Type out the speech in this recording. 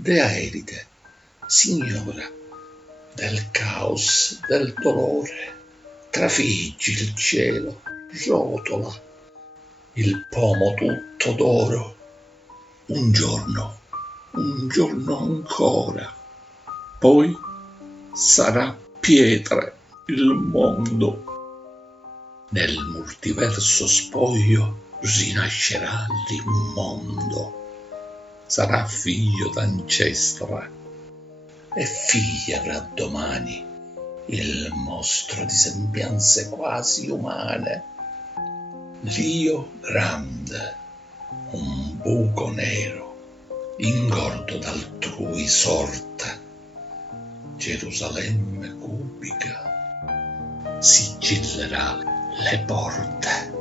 Dea Eride, signora del caos, del dolore, trafiggi il cielo, rotola il pomo tutto d'oro. Un giorno ancora, poi sarà pietre il mondo. Nel multiverso spoglio rinascerà l'immondo. Sarà figlio d'ancestra e figlia avrà domani il mostro di sembianze quasi umane. L'io grande, un buco nero, ingordo d'altrui sorte. Gerusalemme cubica sigillerà le porte.